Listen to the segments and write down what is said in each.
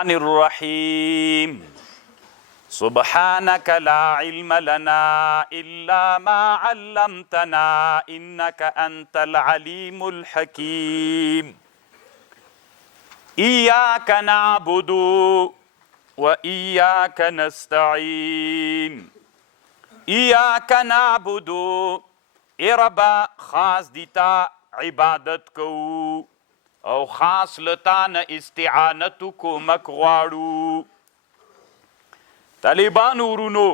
الرحمن الرحيم سبحانك لا علم لنا إلا ما علمتنا إنك أنت العليم الحكيم إياك نعبد وإياك نستعين إياك نعبد ربا خاص دیتا عبادت کو او خاص لتان استعانت کو مکغواړو طالبان ورونو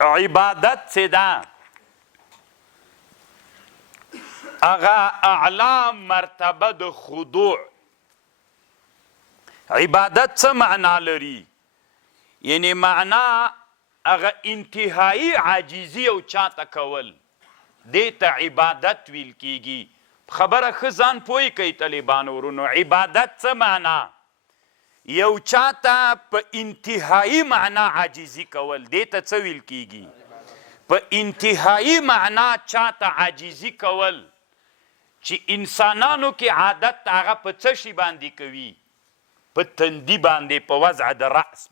عبادت سے دا اغا اعلا مرتبه د خضوع عبادت څه معنا لري یعنی معنا اغا انتهایی عاجزی او چاته کول دیتا عبادت ویل کیږي خبره ښه ځان پوی کوي طالبانو ورونو عبادت څه معنا یو چاته په انتهایی معنا عاجزی کول دیتا څه ویل کیږي په انتهایی معنا چاته عاجزی کول چې انسانانو کې عادت هغه په څه شي باندې کوي په تندي باندې په وضع د رأس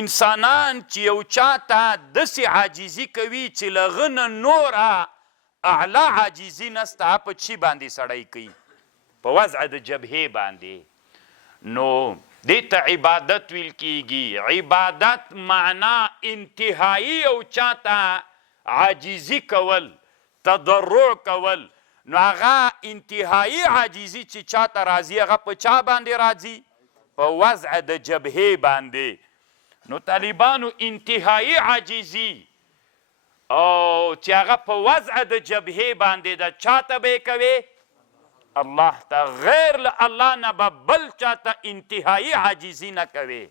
انسانان چې یو چاته داسې عاجزي کوي چې له هغه نه نوره اعلی عاجزي نسته په چی باندې سړی کوي په وضع د جبهې باندې نو دې ته عبادت ویل کیږي عبادت معنا انتهایی او چاته عاجزي کول تضرع کول نو هغه انتهایی عاجزي چې چاته راځي هغه په چا باندې راځي په وضع د جبهې باندې نو طالبانو انتهایی عاجزي او چې هغه په وضع د جبهې باندې د چاته به کوي الله ته غیر له الله نه به بل چاته انتهایی عاجزي نه کوي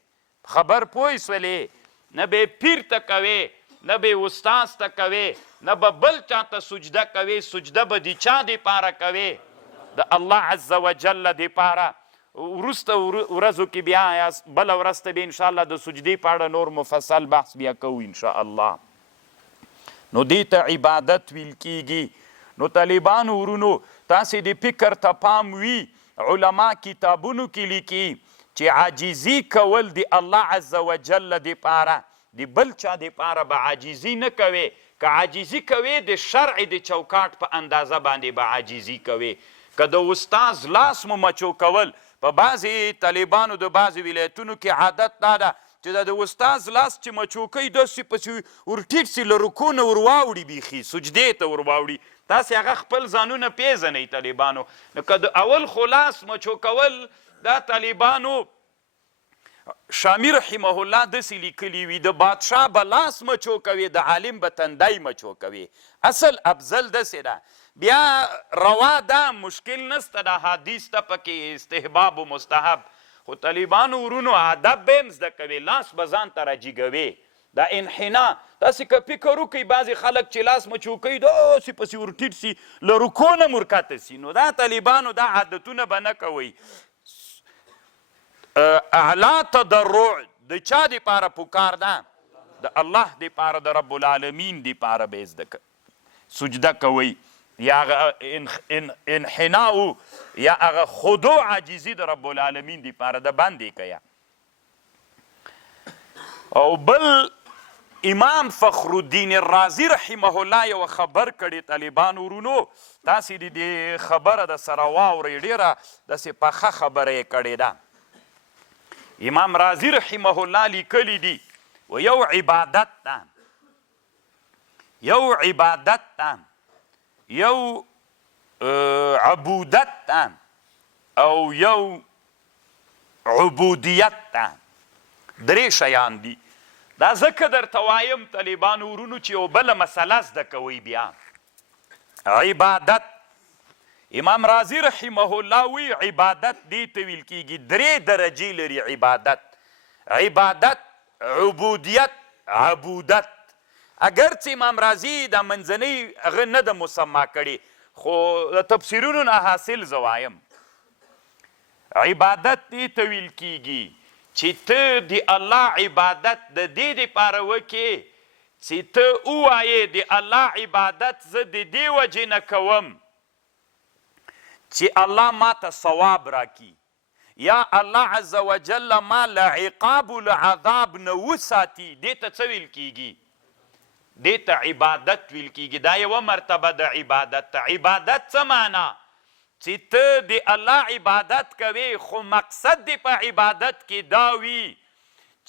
خبر پوه سولې نه به پیر ته کوي نه به استاذ ته کوي نه به بل چاته سجده کوي سجده به د چا دپاره کوي د الله عز وجل دپاره وروسته ورځو کې بیا بله ورځ ته به انشاءالله د سجدې په اړه نور مفصل بحث بیا کوو انشاءالله نو دې ته عبادت ویل کیږي نو طالبانو ورونو تاسې د فکر ته پام وي علما کتابونو کې لیکي چې عاجزي کول د الله عز وجل دپاره د بل چا دپاره به عاجزي نه کوي که عاجزي کوي د شرع د چوکاټ په اندازه باندې به عاجزي کوي که د استاذ لاس مو مچو کول په بعضې طالبانو د بعضې ولایتونو کې عادت دا ده چې د استاذ لاس چې مچوکۍ داسې پسې ورټیټ سي له رکو نه ورواوړي بیخي سجدې ته ورواوړي تاسې هغه خپل ځانونه پیژنئ طالبانو نو که د اول خو لاس مچوکول دا طالبانو شامی رحمه الله داسې لیکلي وي د بادشاه به لاس مچوکوي د عالم به تندی مچوکوي اصل افضل داسې ده بیا روا ده مشکل نسته د حدیث ته پکې استحباب و مستحب خو طالبانو ورونو ادب به هم زده کوي لاس به ځان ته راجیګوي دا انحنا داسې که فکر وکړئ بعضې خلک چې لاس مچوکوي داسې پسې ورټیټ سي له رکو نه مرکته سي نو دا طالبانو دا عادتونه به نه کوئ اعلا تضرع د چا دپاره پکار ده د الله دپاره د رب العالمین دپاره به زده سجده کوئ یا انحنا یا هغه خضوع عاجزي د رب العالمین دپاره د باندې کوي او بل امام فخر الدین الرازی رحمه الله یو خبر کړي طالبانو ورونو تاسې د دې خبره د سره واورئ ډیره داسې پخه خبره یې کړې ده امام رازی رحمه الله لیکلی دي و یو عبادت ده یو عبادت ده یو عبودت ده او یو عبودیت ده درې شیان دي دا ځکه درته وایم طالبانو ورونو چې یو بله مسله زده کوئ بیا عبادت امام رازی رحمه الله وی عبادت دې ته ویل کیږي درې درجې لري عبادت عبودیت عبودت اگر چې امام رازی دا منځنۍ هغه نه ده مسما کړي خو د تفسیرونو نه حاصل زه وایم عبادت دې ته ویل کیږي چې ته د الله عبادت د دې دپاره وکې چې ته ووایې د الله عبادت زه د دې وجې نه کوم چې الله ما ته ثواب راکړي یا الله عز وجل ما له عقاب العذاب نه وساتي دې ته څه ویل کیږي؟ دې ته عبادت ویل کیږي. دا یوه مرتبه د عبادت ته. عبادت څه معنا؟ چې ته د الله عبادت کوې خو مقصد دې په عبادت کې دا وي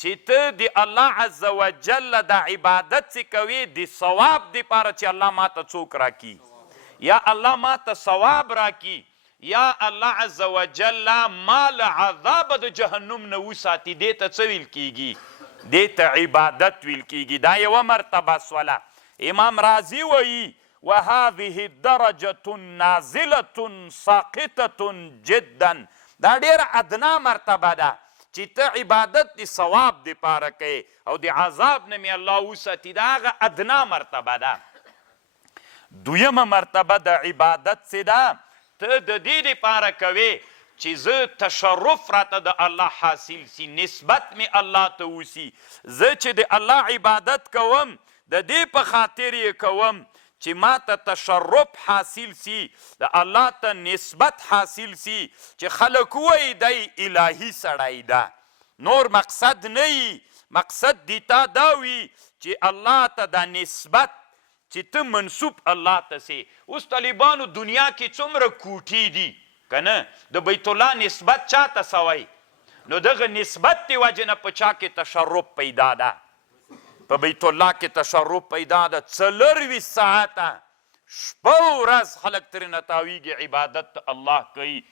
چې ته د الله عز وجل د عبادت چې کوې د ثواب دپاره چې الله ماته څوک راکي، یا الله ماته ثواب راکي، یا الله عز وجل ما له عذابه د جهنم نه وساتي. دې ته څه ویل کیږي؟ دې ته عبادت ویل کیږي. دا یوه مرتبه سوله. امام رازي وایي وهذه درجة نازلة ساقطة جدا. دا ډیره ادنا مرتبه ده چې ته عبادت د ثواب دپاره کوې او د عذاب نه مې الله وساتي. دا هغه ادنا مرتبه ده. دویمه مرتبه د عبادت څه ده؟ ته د دې دپاره کوې چې زه تشرف راته د الله حاصل سي، نسبت مې الله ته وسي. زه چې د الله عبادت کوم د دې په خاطر یې کوم چې ما ته تشرف حاصل سي، د الله ته نسبت حاصل سي، چې خلک وایي دی الهي سړی ده. نور مقصد نه وي، مقصد دی تا دا وي چې الله ته دا نسبت چې ته منصوب الله ته سي. اوس طالبانو دنیا کې څومره کوټې دي که نه، د بیت الله نسبت چا ته سوی؟ نو دغه نسبت د وجې نه په چا کې تشرف پیدا ده، په بیت الله کې تشرف پیدا ده. 24 ساعته شپه ورځ خلک ترېنه تاویږي، عبادت الله کوي.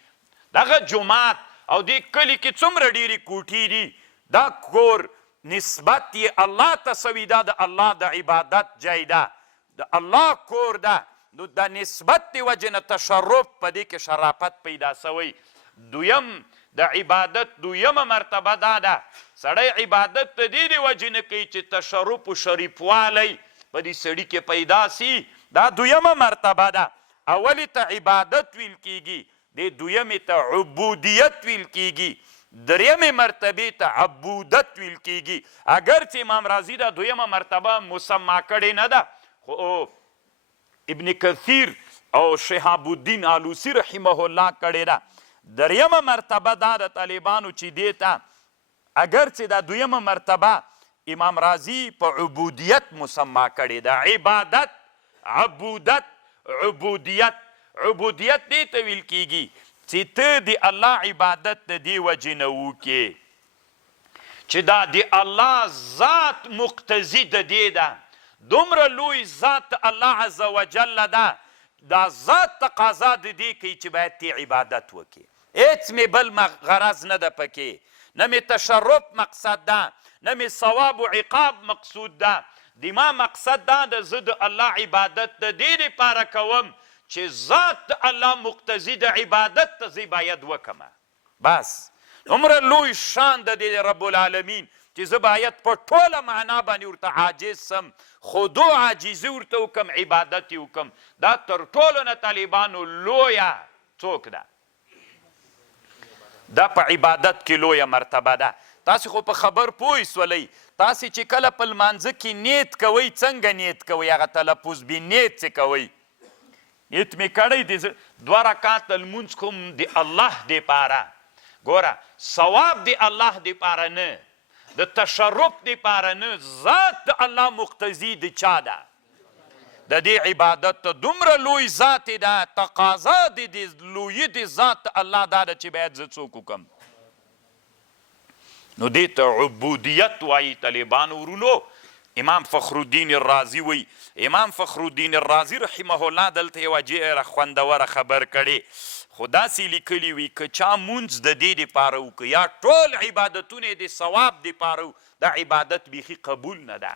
دغه جومات او دې کلي کې څومره ډېرې کوټې دي، دا کور نسبت یې الله ته سوي، دا د الله د عبادت ځای ده، د الله کور ده. نو د نسبت د وجې نه تشرف په دې کې شرافت پیدا سوی. دویم د عبادت دویمه مرتبه دا ده، سړی عبادت د دې د وجې نه کوي چې تشرف و شریفوالی په دې سړي کې پیدا سي. دا دویمه مرتبه ده. اولې ته عبادت ویل کیږي، د دویمې ته عبودیت ویل کیږي، دریمې مرتبې ته عبودت ویل کیږي. اگر چې امام رازي دا دویمه مرتبه مسما کړې نه ده، خو ابن کثیر او شهاب الدین آلوسی رحمه الله کړې ده. دریمه مرتبه دا د طالبانو چې دې ته اگر چې دا دویمه مرتبه امام رازي په عبودیت مسما کړې ده. عبادت، عبودت، عبودیت. عبودیت دې ته ویل کیږي چې ته د الله عبادت د دې وجې نه وکړې چې دا د الله ذات مقتضي د دې ده. دومره لوی ذات الله عز وجل ده، دا ذات تقاضا د دې کوي چې باید تی عبادت وکړي. هیڅ مې بل غرض نه ده پکې، نه مې تشرف مقصد ده، نه مې ثواب و عقاب مقصود ده. د ما مقصد دا ده زه د الله عبادت د دې دپاره کوم چې ذات الله مقتضي د عبادت ته زه باید وکمه. بس عمره لوی شان د دې رب العالمین چې زه باید په ټوله معنا باندې ورته عاجز سم، خودو عاجزي ورته وکم، عبادت یې وکم. دا تر ټولو نه طالبانو لویه څوک ده؟ دا په عبادت کې لویه مرتبه ده. تاسې خو په خبر پوه سولئ، تاسې چې کله په لمانځه کې نیت کوئ څنګه نیت کوئ؟ هغه تلفظ بې نیت څه کوئ؟ نیت مې کړی دی 2 رکعاته لمونځ کوم د الله دپاره. ګوره ثواب د الله دپاره نه، د تشرف دپاره نه، ذات الله مقتضي د چا ده؟ د دې عبادت ته دومره لوی ذات ده، تقاضا د لویي د ذات الله دا ده چې باید زه څوک وکم. نو دې ته عبودیت وایي طالبانو ورونو. امام فخر الدین الرازي وایي، امام فخر الدین الرازي رحمه الله دلته یوه ډېره خوندوره خبر کړې، خو داسې لیکلي وي که چا مونځ د دې دپاره وکړي یا ټول عبادتونه یې د ثواب دپاره دا عبادت بیخي قبول نه ده.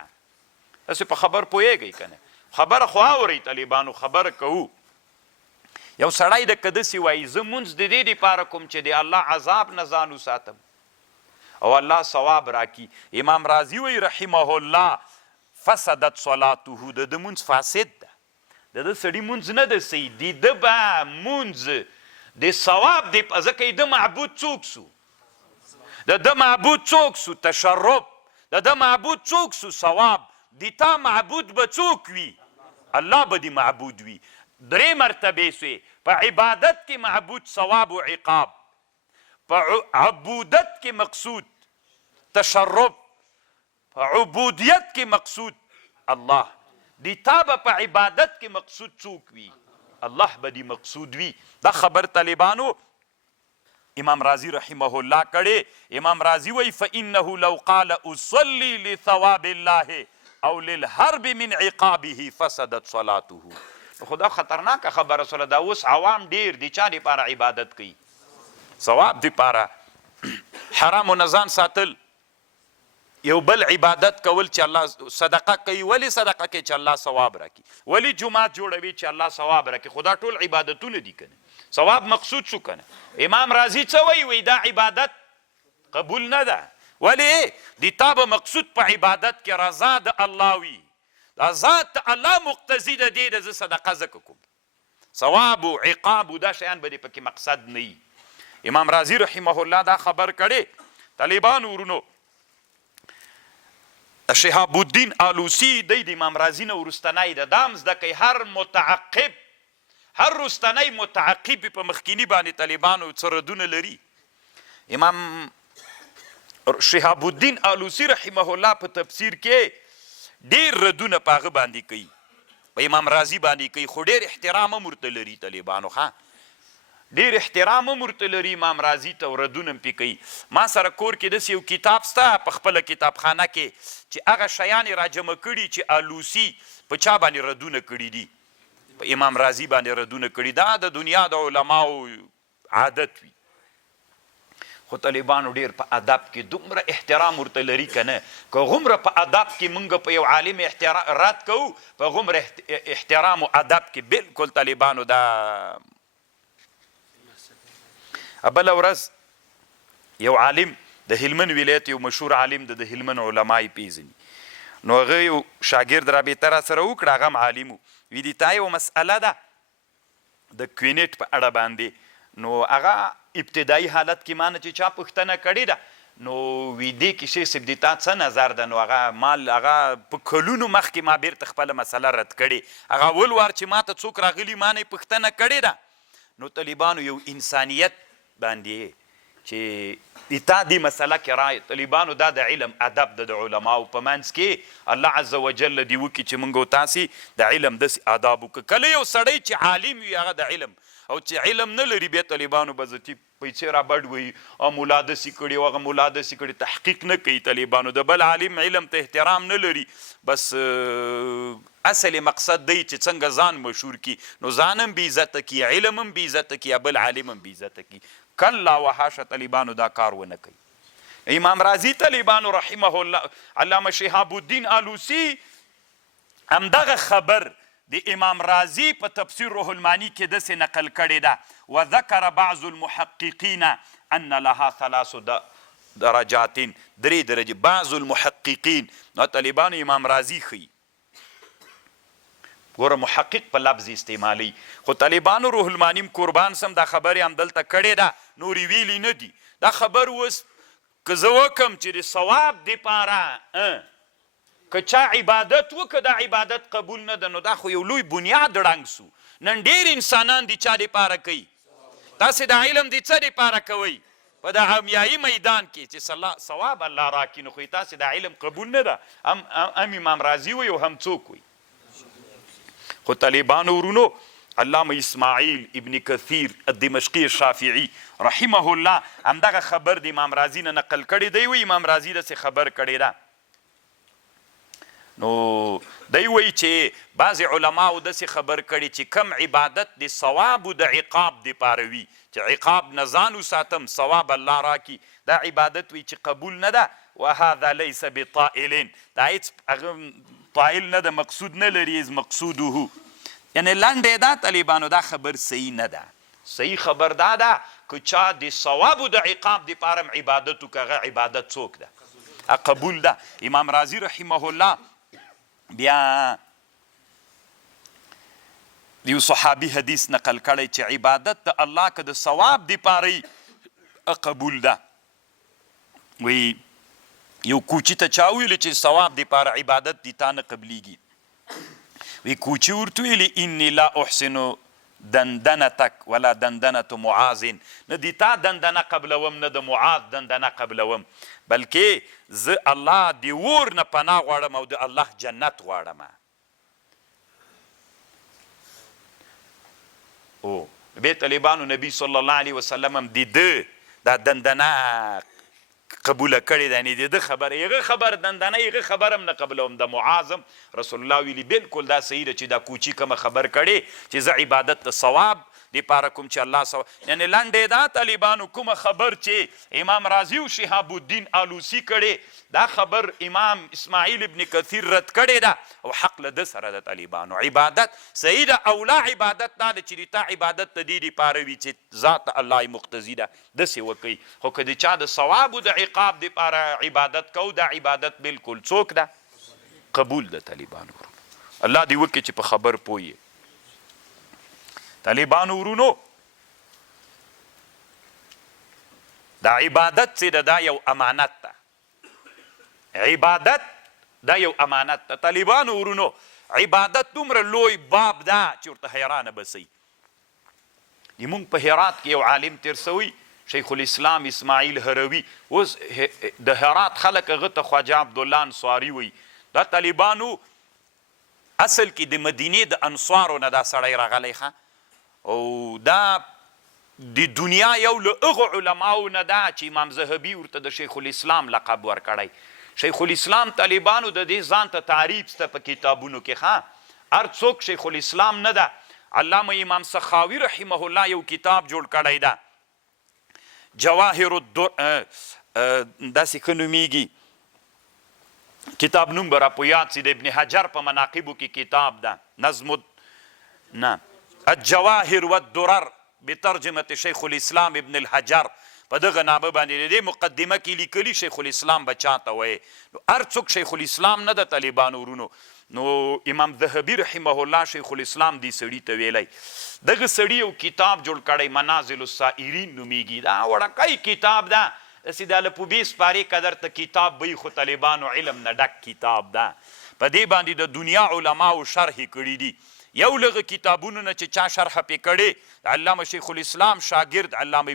تاسې په خبر پوهېږئ که نه؟ خبره خو اورئ طالبانو، خبره کوو. یو سړی د که داسې وایي زه مونځ د دې دپاره کوم چې د الله عذاب نه ځان وساتم او الله ثواب راکي. امام رازي وایي رحمه الله فسدت صلاته، د ده مونځ فاسد ده، د ده سړي مونځ نه ده صحیح، د ده به مونځ د ثواب دی، ځکه د معبود څوک سو؟ د ده معبود څوک سو؟ تشرف. د ده معبود څوک سو؟ ثواب. د تا معبود به څوک وي؟ الله به د معبود وي. 3 مرتبې سوې، په عبادت کې معبود ثواب و عقاب، په عبودت کې مقصود تشرب، په عبودیت کې مقصود الله، دی تا به په عبادت کې مقصود څوک وي؟ الله به دی مقصود وي. دا خبر طالبانو امام رازی رحمه الله کړي. امام رازی وی فإنه لو قال اصلي لثواب الله او للحرب من عقابه فسدت صلاته. خدا خطرناک خبره سره دا اوس عوام ډیر دي چا لپاره عبادت کوي؟ ثواب لپاره. حرام و نزان ساتل، یو بل عبادت کول چې الله صدقه کوي. ولی صدقه کوي؟ چې الله ثواب راکړي. ولی جمعات جوړوي؟ چې الله ثواب راکړي. خدا ټول عبادتونه دي کنه، ثواب مقصود شو کنه. امام رازی څه وی؟ دا عبادت قبول نه ده. ولی دی تا به مقصود په عبادت کې رضا د الله وي، دا ذات الله مقتضي د دې د زه صدقه زکه کوم. ثواب و عقاب و دا شیان به دې پکې مقصد نه وي. امام رازی رحمه الله دا خبر کړي. طالبان ورونو شهاب الدین آلوسی دی د امام رازی نه وروستنی د دام زده کوي. هر متعقب، هر وروستنی متعقب په مخکینی باندې طالبانو څه ردونه لري. امام شهاب الدین آلوسی رحمه الله په تفسیر کې ډیر ردونه په هغه باندې کوي، په امام رازی باندې کوي، خو ډیر احترام هم ورته لري طالبانو. ډیر احترام هم ورته لري امام رازی ته، ردونه هم پې کوي. ما سره کور کې داسې یو کتاب سته په خپله کتابخانه کې چې هغه شیان یې راجمع کړي چې آلوسی په چا باندې ردونه کړي دي، په امام رازی باندې ردونه کړي. دا د دنیا د علماو عادت وي. خو طالبانو ډیر په ادب کې دومره احترام ورته لري که نه. که غومره په ادب کې موږ په یو عالم رد کوو، په غومره احترام و ادب کې بلکل طالبانو دا. بله ورځ یو عالم د هلمند ولایت، یو مشهور عالم د هلمند علما یې پیژني، نو هغه یو شاګرد رابطه را سره وکړه، هغه هم عالم و. وی دي تا یو مسئله ده د کوینټ په اړه باندې، نو هغه ابتدایي حالت کې مانه چې چا پوښتنه کړې ده، نو وی دې کې شیخ صاحب د تا څه نظر ده؟ نو هغه په کلونو مخکې ما بیرته خپله مسله رد کړې. هغه اول وار چې ما ته څوک راغلي ما نه پوښتنه کړې ده، نو طالبانو یو انسانیت باندې چې تا دې مسله کې رای. طالبانو دا د علم ادب د علماو په منځ کې الله عز وجل دې وکړي چې موږ او تاسې د علم داسې آداب وکړو. کله یو سړی چې عالم وي هغه د علم، او چې علم نه لري بیا طالبانو بزتي پیسې را بډ وي او ملا داسې کړي او هغه ملا داسې کړي، تحقیق نه کوي. طالبانو د بل عالم علم ته احترام نه لري، بس اصل مقصد دی چې څنګه ځان مشهور کی، نو ځان هم بې عزته کی، علم هم بې عزته کی، بل عالم هم بې عزته کی. کلا وحاشه طالبانو دا کار ونه کوي. امام رازی طالبانو رحمه الله، علامه شهاب الدین آلوسی همدغه خبر د امام رازی په تفسیر روح المانی کې داسې نقل کړې ده. وذکر بعض المحققین ان لها 3 درجات، 3 درجې. بعض المحققین نو طالبانو امام رازی ښیي، ګوره محقق په لفظ استعمالی، خو طالبانو روح المانیم قربان سم دا خبرې هم دلته کړې ده، نورې ویلي نه دي. دا خبر اوس که زه وکم چې د ثواب دپاره که چا عبادت وکړه دا عبادت قبول نه ده، نو دا خو یو لوی بنیاد ړنګ سو. نن ډېر انسانان دي چا دپاره کوي، تاسې د علم د څه دپاره کوئ؟ په د عمیایي میدان کې چې ثواب الله راکړي، نو خو تاسې د علم قبول نه ده. هم امام رازی وي او هم څوک وي. خو طالبانو ورونو علامه اسماعیل ابن کثیر الدمشقی الشافعی رحمه الله همدغه خبر د امام رازی نه نقل کړی دی. وی امام رازی داسې خبر کړی ده، نو دی وی چې بعضې علماو داسې خبر کړي چې کم عبادت د ثواب و د عقاب دپاره وي، چې عقاب نه ځان وساتم ثواب الله راکي، دا عبادت وي چې قبول نه ده. وهذا لیس بطائلین، دا هیڅ طائل نه ده، مقصود نه لري، از مقصوده. یعنی لنډې دا طالبانو دا خبر صحیح نه ده. صحیح خبر دا ده که چا د ثواب و د عقاب دپاره هم عبادت وکړه، هغه عبادت څوک ده؟ قبول ده. امام رازی رحمه الله بیا یو صحابي حدیث نقل کړی چې عبادت د الله که د ثواب دپاره قبول ده. وی یو کوچي ته چا ویلي چې ثواب دپاره عبادت دي تا نه قبلیږي، وی کوچي ورته ویلي انی لا احسن دندنتک ولا دندنت معاذ، نه دی تا دندنه قبلوم نه د معاذ دندنه قبلوم، بلکې زه الله د اور نه پناه غواړم او د الله جنت غواړم. او بیا طالبانو نبی صلی الله علیه وسلم هم د ده دا دندنه قبوله کړې ده، یعنې د ده خبره هغه خبر دندنه هغه خبر هم نه قبلوم. د معاذ رسول الله ویلي بالکل دا صحیح ده چې دا کوچي کومه خبر کړې چې زه عبادت د ثواب دپاره کوم چې الله یعنې لنډې دا طالبانو کومه خبر چې امام راضي او شهاب الدین آلوسی کړې، دا خبر امام اسماعیل ابن کثیر رد کړې ده او حق له ده سره ده. طالبانو عبادت صحیح ده، اوله عبادت دا ده چې تا عبادت د دې دپاره وي چې ذات الله مقتضي ده داسې وکوي، خو که د چا د ثواب او د عقاب دپاره عبادت کو، دا عبادت بالکل څوک ده قبول ده. طالبانو الله دې وکړي چې په خبر پوه طالبانو ورونو، دا عبادت چې ده دا یو امانت ده، عبادت دا یو امانت ده. طالبانو ورونو عبادت دومره لوی باب ده چې ورته حیرانه بسئ. زموږ په هرات کې یو عالم تیر سوی شیخ الاسلام اسماعیل هروي، اوس د هرات خلک هغه ته خواجه عبدالله انصاري وی. دا طالبانو اصل کې د مدینې د انصارو نه دا سړی راغلی ښه، او دا د دنیا یو له هغو علماو نه ده چې امام ذهبي ورته د شیخ الاسلام لقب ورکړی. شیخ الاسلام طالبانو د دې ځان ته تعریف سته په کتابونو کې ښه، هر څوک شیخ الاسلام نه ده. علامه امام سخاوي رحمه الله یو کتاب جوړ کړی ده جواهر داسې ښه نومیږي، کتاب نوم به راپه یاد سي، د ابن حجر په مناقبو کې کتاب ده، نظم نه الجواهر والدرر بترجمه شیخ الاسلام ابن الحجر. په دغه نامه باندې د دې مقدمه کې لیکلي شیخ الاسلام به چاته وایي. نو هر څوک شیخ الاسلام نه ده طالبانو ورونو. نو امام ذهبي رحمه الله شیخ الاسلام دی سړي ته ویلی، دغه سړي یو کتاب جوړ کړی منازل السائرین نومیږي، دا وړکی کتاب ده، داسې دا له په 20 پارې قدر ته کتاب به خو طالبانو علم نه ډک کتاب ده. په دې باندې د دنیا علماو شرحې کړي دي. یو لغه کتابونو نه چې چا شرحه پې کړې د علامه شیخ الاسلام شاګرد علامه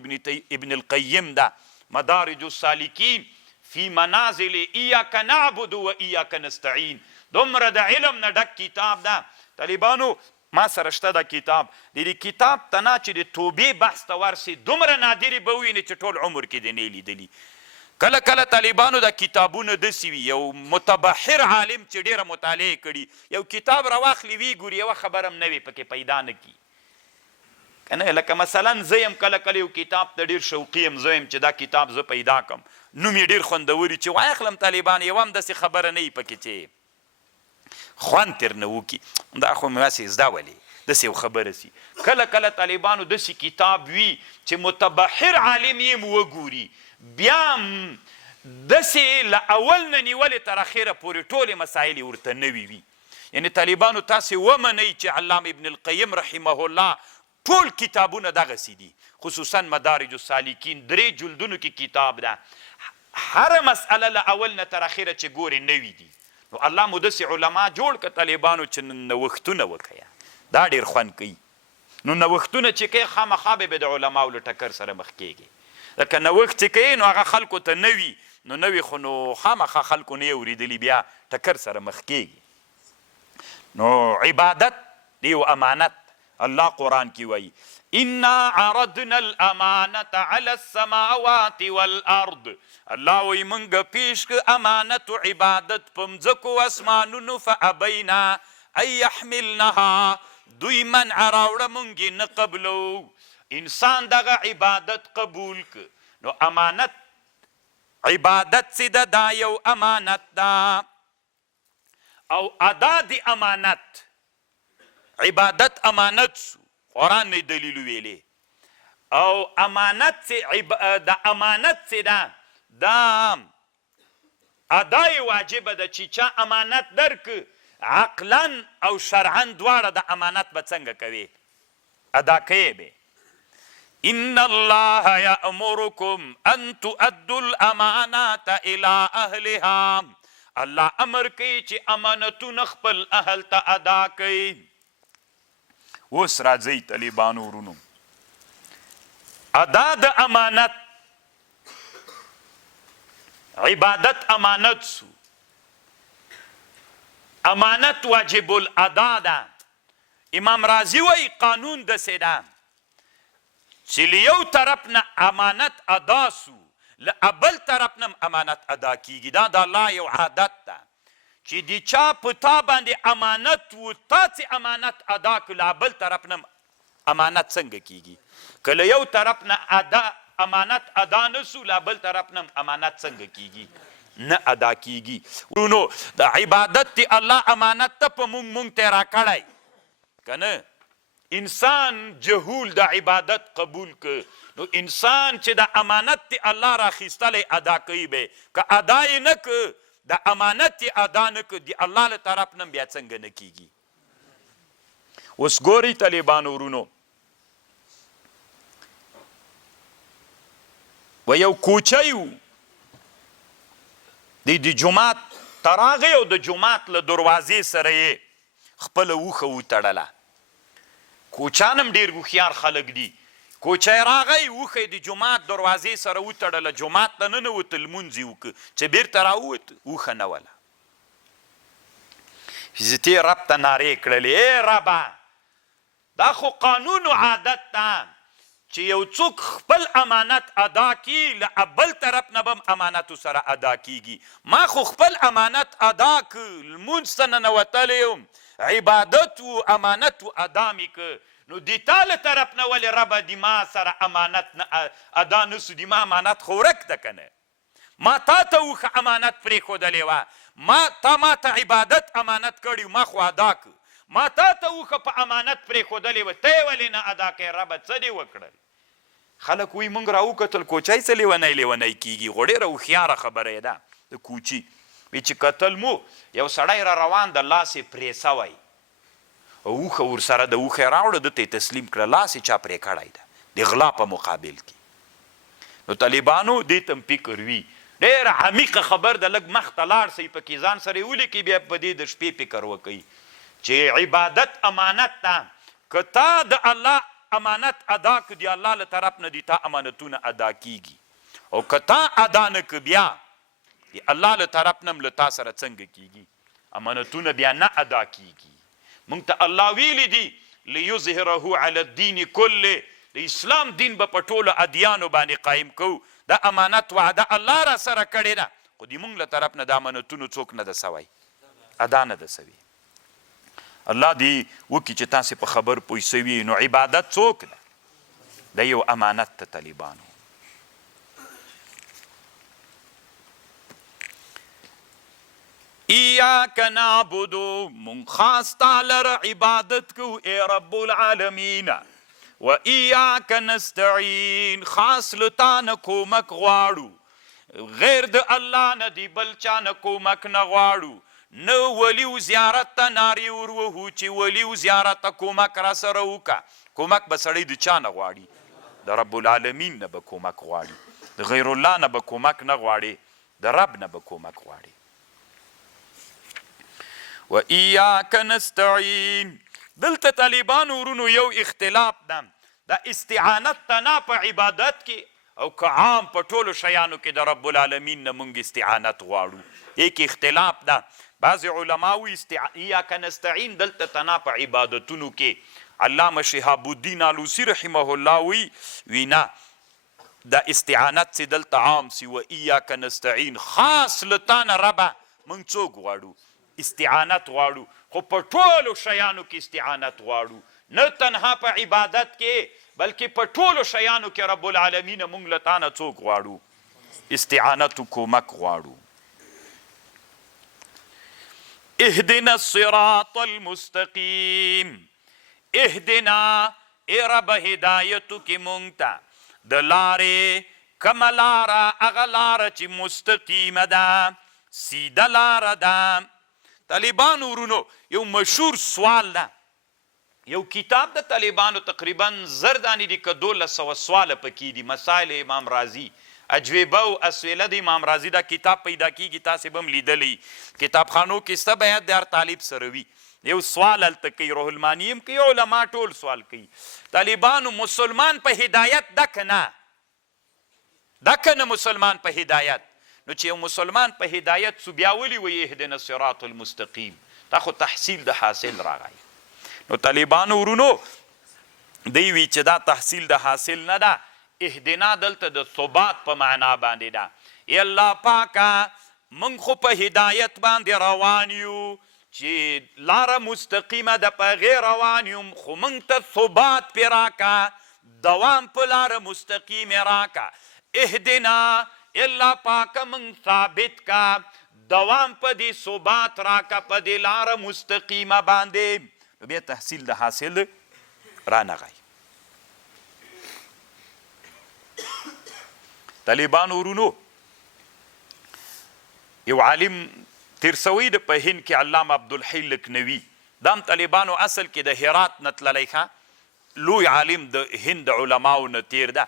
ابن القیم ده، مدارج السالکین فی منازل ایاک نعبد و ایاک نستعین، دومره د علم نه ډک کتاب ده. طالبانو ما سره شته دا کتاب، د دې کتاب ته نه چې د توبې بحث ته ورسي دومره نادرې به ووینې چې ټول عمر کې دې نه لیدلي. کله کله طالبانو دا کتابونه داسې وي، یو متبحر عالم چې ډېره مطالعه کړي یو کتاب راواخلي وی ګوري یوه خبره هم نوې پکې پیدا نه کړي که نه. لکه مثلا زه یم کله کله یو کتاب ته ډېر شوقي یم، زه یم چې دا کتاب زه پیدا کړم، نوم یې ډېر خوندوري چې واخلم طالبان یوه هم داسې خبره نه وي پکې چې خوند تر نه وکړي، دا خو مې هسې زده ولې داسې یو خبره سي. کله کله طالبانو داسې کتاب وي چې متبحر عالم یې وګوري بیا هم داسې له اول نه نیولې تر اخره پورې ټولې مسایل یې ورته نوي وي. یعنې طالبانو تاسې ومنئ چې علامه ابن القیم رحمه الله ټول کتابونه دغسې دي، خصوصا مدارج السالکین 3 جلدونو کې کتاب ده، هره مسئله له اول نه تر اخره چې ګورې نوي دي. نو الله مو داسې علما جوړ که طالبانو چې نوښتونه وکړه، دا ډېر خوند کوي. نو نوښتونه چې کوي خامخا به د علماو له ټکر سره مخ کېږي. لکه نوښت چې کوي نو هغه خلکو ته نوي، نو نوي خو نو خامخا خلکو نه یې اورېدلي بیا ټکر سره مخ کېږي. نو عبادت دی یو امانت. الله قرآن کې وایي انا عرضنا الامانة على السماوات والارض، الله وایي موږ پیش که امانت و عبادت په مځکو اسمانونو، فابینا ان یحملنها، دوی منع راوړه موږ یې نه قبلو. انسان دغه عبادت قبول که. نو امانت عبادت چې ده دا یو امانت ده، او ادا دی امانت. عبادت امانت سو، قرآن نه دلیل ویلی. او امانت د امانت چې ده دا ادای واجبه ده چې چا امانت درک عقلا او شرعا دواړه د امانت به څنګه کوي ادا کوي به. ان الله یأمرکم ان تؤدوا الامانات الى اهلها، الله امر کوي چې امانتونه خپل اهل ته ادا کوي. اوس راځئ طالبانو ورونو ادا د امانت عبادت امانت سو امانت واجب الادا ده امام رازی وی قانون دسې ده چې لیو طرف نه امانت ادا سو له بل طرف نه امانت ادا کیږي دا د الله یو عادت ده چې د چا په تا باندې امانت و تا چې امانت ادا کړه له بل طرف نه امانت څنګه کیږي که له یو طرف نه امانت ادا نسو له بل طرف نه امانت څنګه کیږي نه ادا کیږي ورونو د عبادت دی الله امانت ته په مونږ ته راکړی کنه انسان جهول د عبادت قبول که نو انسان چې د امانت دی الله راخیستلی ادا کوي به که ادا یې نه که د امانت یې ادا نه که د الله له طرف نه بیا څنګه نه کیږي اوس ګورئ طالبانو ورونو و یو کوچی و د جومات ته راغی او د جومات له دروازې سره یې خپله اوښه وتړله کوچان هم ډېر هوښیار خلک دي کوچی راغی اوښه د جومات دروازې سره وتړله جومات ته ننوت لمونځ یې وکړه چې بیرته راووت اوښه نه وله فیزیتي رب ته نارې کړلې ای ربه دا خو قانون و عادت ده چې یو څوک خپل امانت ادا کی له بل طرف نه به امانتو سره ادا کیږي ما خو خپل امانت ادا که لمونځ ته ننوتلی یم عبادت و امانت و ادا می که نو د تا له طرف نه ولې ربه د ما سره امانت نه ادا نسو د ما امانت خو ورک ده که نه ما تا ته اوښه امانت پرېښودلې وه تا ما ته عبادت امانت کړي ما خو ادا که ما تا ته اوښه په امانت پرېښودلې وه ته یې ولې نه ادا کوې ربه څه دې وکړل خلک وایي موږ راوکتل کوچی څه لیونی لیونی کیږي خو ډېره هوښیاره خبره یې ده د کوچي وی چې کتل مو یو سړی را روان د لاس یې پرې سوی او اوښه ورسره د اوښه یې راوړه ده ته یې تسلیم کړه لاس یې چا پرې کړی ده د غلا په مقابل کې نو طالبانو دې ته هم فکر وي ډېره عمیقه خبر د لږ مخته لاړ سئ پکې ځان سره یې ولیکئ بیا په دې د شپې فکر وکئ چې عبادت امانت ده که تا د الله امانت ادا که د الله له طرف نه دي تا امانتونه ادا کیږي او که تا ادا نه که بیا د الله له طرف نه هم له تا سره څنګه کیږي امانتونه بیا نه ادا کیږي موږ ته الله ویلی دي لیظهره علی الدین کله د اسلام دین به په ټولو ادیانو باندې قایم کوو دا امانت وعده الله را سره کړې ده خو د موږ له طرف نه د امانتونو څوک نه ده سوی ادا نه ده سوي الله دې وکړي چې تاسې په خبر پوه سوي نو عبادت څوک ده د یو امانت ته طالبانو ایاک نعبد مونږ خاص تا لره عبادت کوو ای رب العالمین و ایاک نستعین خاص له تا نه کومک غواړو غیر د الله نه دی بل چا نه کومک نه غواړو نه ولیو زیارت ته نارې وروهو چې ولیو زیارت ته کومک را سره وکړه کومک به سړی د چا نه غواړي د رب العالمین نه به کومک غواړي د غیر الله نه به کومک نه غواړي د رب نه به کومک غواړي و ایاک نستعین دلته طالبانو ورونو یو اختلاف ده د استعانت ته نه په عبادت کې او که عام په ټولو شیانو کې د رب العالمین نه موږ استعانت غواړو یک اختلاف ده بعض علما وی ایاک نستعین دلته ته نه په عبادتونو کې علامه شهاب الدین علوسی رحمه الله وی نه د استعانت چې دلته عام سی و ایاک نستعین خاص له تا نه ربه موږ څوک غواړو استعانت غواړو خو په ټولو شیانو کې استعانت غواړو نه تنها په عبادت کې بلکې په ټولو شیانو کې رب العالمین موږ له تا نه څوک غواړو استعانت و کومک غواړو اهدنا الصراط المستقیم اهدنا ای رب هدایتو کې مونږ ته د لارې کومه لاره هغه لاره چې مستقیمه ده سیده لاره ده طالبانو ورونو یو مشهور سوال ده یو کتاب د طالبانو تقریبا زر دانې دي که 1200 سواله پکې دي مسایل امام رازی اجوبه او اسئله د امام رازی دا کتاب پیدا کیږي تاسې به هم لیدلی کتابخانو کې سته باید د هر طالب سره وي یو سوال هلته کوي، روح المانی هم کوي، علما ټول سوال کوي. طالبانو مسلمان په هدایت ده که نه؟ ده که نه مسلمان په هدایت؟ نو چې یو مسلمان په هدایت سو بیا ولې وایي اهدنا الصراط المستقیم؟ دا خو تحصیل د حاصل راغی. نو طالبانو ورونو دوی وی چې دا تحصیل د حاصل نه ده، اهدنا دلته د ثبات په معنا باندې ده. ای الله پاکه موږ خو په هدایت باندې روان یو، چې لاره مستقیمه ده په هغې روان یم، خو موږ ته ثبات پې راکه، دوام په لاره مستقیمې راکه. اهدنا الله پاکه موږ ثابت کا، دوام په دې ثبات راکه په دې لاره مستقیمه باندې. نو بیا تحصیل د حاصل رانغی. طالبانو ورونو یو عالم تیر سوی د په هند کې علامه عبدالحی لکنوي، دا هم طالبانو اصل کې د هرات نه تللی ښه، لوی عالم د هند علماو نه تیر ده.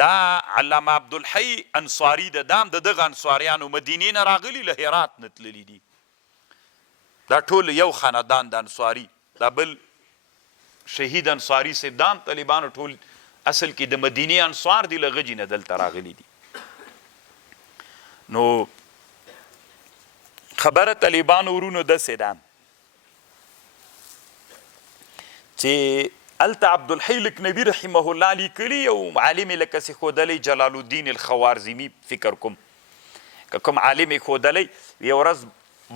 دا علامه عبدالحی انصاري ده، دا هم د دغه انصاریانو مدینې نه راغلي له هرات نه تللي دي. دا ټول یو خاندان د انصاري، دا بل شهید انصاري صاحب دا هم طالبانو ټول اصل کې د مدینې انصار دي، له غجې نه دلته راغلي دي. نو خبره طالبانو ورونو داسې ده چې هلته عبدالحی لکنوي رحمه الله لیکلي، یو عالم یې لکه چې ښودلی جلال الدین الخوارزمي فکر کوم که کوم عالم یې ښودلی، یو ورځ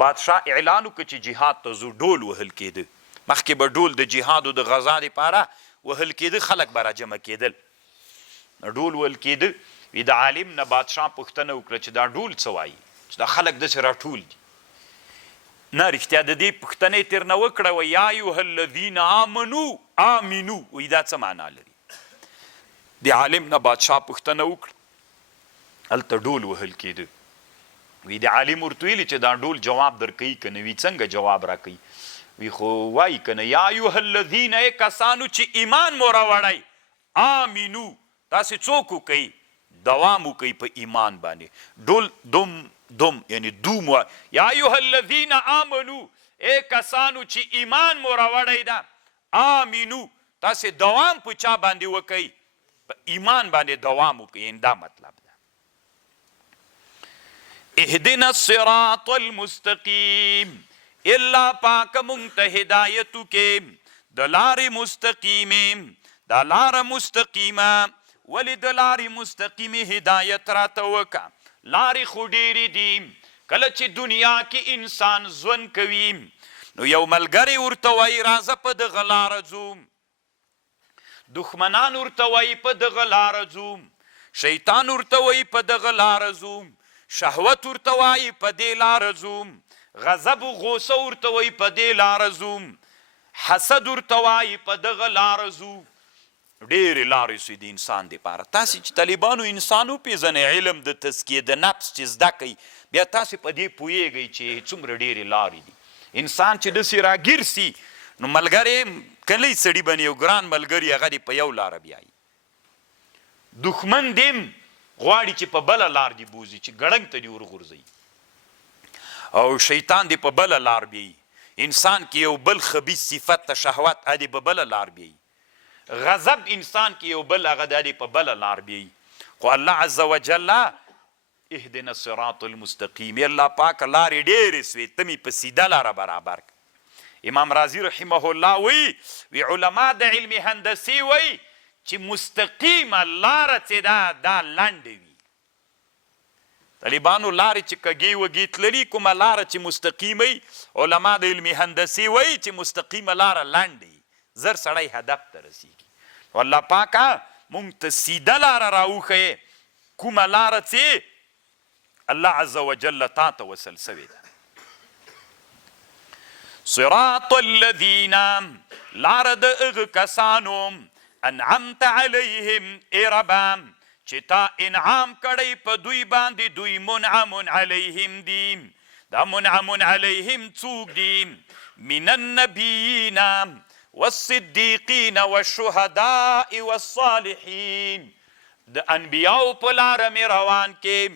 بادشاه اعلان وکړه چې جهاد ته ځو. ډول وهل کېده، مخکې به ډول د جهاد او د غزا دپاره وهل کېده، خلک به راجمع کېدل، ډول وهل کېده. وي د عالم نه بادشاه پوښتنه وکړه چې دا ډول څه وایي، چې دا خلک داسې راټول دي. نه رښتیا د دې پوښتنه یې ترنه وکړه، وایي یا ایها الذین آمنو آمنو، وایي دا څه معنا لري؟ د عالم نه بادشاه پوښتنه وکړه، هلته ډول وهل کېده. وی د عالم ورته ویلي چې دا ډول جواب درکوي که نه وي، څنګه جواب راکوي؟ وی خو وایي که نه، یا ایها الذین، ای کسانو چې ایمان مو راوړئ، آمنو، تاسې څوک وکئ؟ دوام وکئ په ایمان باندې. ډول دوم یعنی دوم وایي، یا ایها الذین آمنو، ای کسانو چې ایمان مو راوړئ ده، آمنو، تاسې دوام په چا باندې وکئ؟ په ایمان باندې دوام وکئ. یعنې دا مطلب ده. اهدنا الصراط المستقیم، الله پاک مونږ ته هدایت وکې د لارې مستقیمې. دا لاره مستقیمه، ولې د لارې مستقیمې هدایت راته وکړه؟ لارې خو ډېرې دي. کله چې دنیا کې انسان ژوند کوي نو یو ملګری ورته وایي راځه په دغه لاره ځو، دښمنان ورته وایي په دغه لاره ځو، شیطان ورته وایي په دغه لاره ځو، شهوت ورته وایي په دې لاره ځو، غضب و غوسه ورته وایي په دې لاره ځو، حسد ورته وایي په دغه لاره ځو. ډېرې لارې سوی د انسان دپاره. تاسې چې طالبانو انسان وپېژنئ، علم د تزکیې د نفس چې زده کوئ، بیا تاسې په دې پوهیږئ چې څومره ډېرې لارې دي. انسان چې داسې راګیر سي نو ملګری کلی سړي باندې یو ګران ملګري هغه دې په یو لاره بیایي، دښمن دې غواړي چې په بله لار دې بوځي، چې ګړنګ ته دې ورغورځوي، او شیطان دې په بله لار بیایي. انسان کې یو بل خبیث صفت ته شهوت هدې په بله لار بیایي، غضب انسان کې یو بل هغه د په بله لار بیایي. خو الله عز وجل اهدنا الصراط المستقیم، الله پاک لارې ډېرې سوې، ته مې په سیده لاره برابر کړه. امام رازي رحمه الله وی علما د علم هندسي وی چې مستقیمه لاره چې ده دا لنډه وي. طالبانو لارې چې کږې وږې تللي، کومه لاره چې مستقیمه وي، علما د علم هندسي وی چې مستقیمه لاره لنډه وي، زر سړی هدف ته رسیږي. والله پاکه مونږ ته سیده لاره راوښیې، کومه لاره چې الله عز وجل تا ته وصل سوې ده. صراط الذین، لاره د هغه کسانو، انعمت علیهم، ای ربه چې تا انعام کړی په دوی باندې، دوی منعم علیهم دي. دا منعم علیهم څوک دي؟ من النبیین والصدیقین والشهداء والصالحین. د انبیاو په لاره مې روان کې،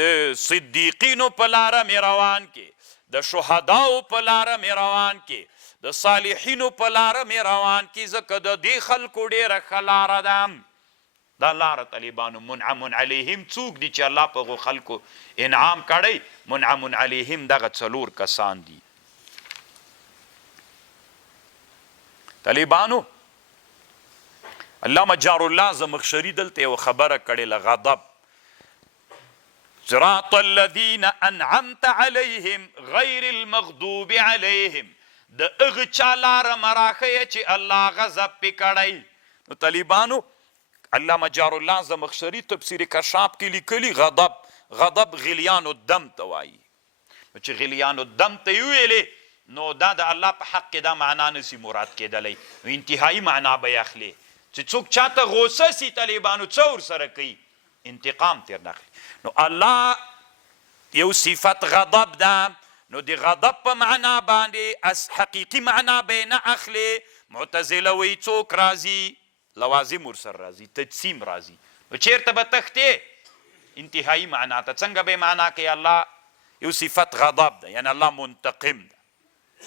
د صدیقینو په لاره مې روان کې، د شهداو په لاره مې روان کې د صالحینو په لاره مې روان کې ځکه د دې خلکو ډېره ښه لاره ده. دا لاره طالبانو منعم علیهم څوک دي چې الله په هغو خلکو انعام کړی؟ منعم علیهم دغه 4 کسان دي. طالبانو علامه جار الله زمخشري دلته یو خبره کړې له غضب صراط الذین انعمت علیهم غیر المغضوب علیهم د هغه چا لاره مراښیه چې الله غضب پې کړی. نو طالبانو علامه جار الله زمخشري تفسیر کشاف کې لیکلي غضب غلیان الدم ته وایي. نو چې غلیان الدم ته یې ویلې نو دا د الله په حق کې دا معنا نسی مراد کېدلی. نو انتهایی معنا به یې اخلي چې څوک چاته غوسه سي طالبانو څه ورسره کوي؟ انتقام ترې نه اخلي. نو الله یو صفت غضب ده، نو د غضب په معنا باندې حقیقي معنا به نه اخلي. معتزله وایي څوک راځي؟ لوازم ورسره راځي، تجسیم راځي. نو چیرته به تښتې؟ انتهایی معنا ته څنګه به معنا کوي؟ الله یو صفت غضب ده، یعنی الله منتقم ده،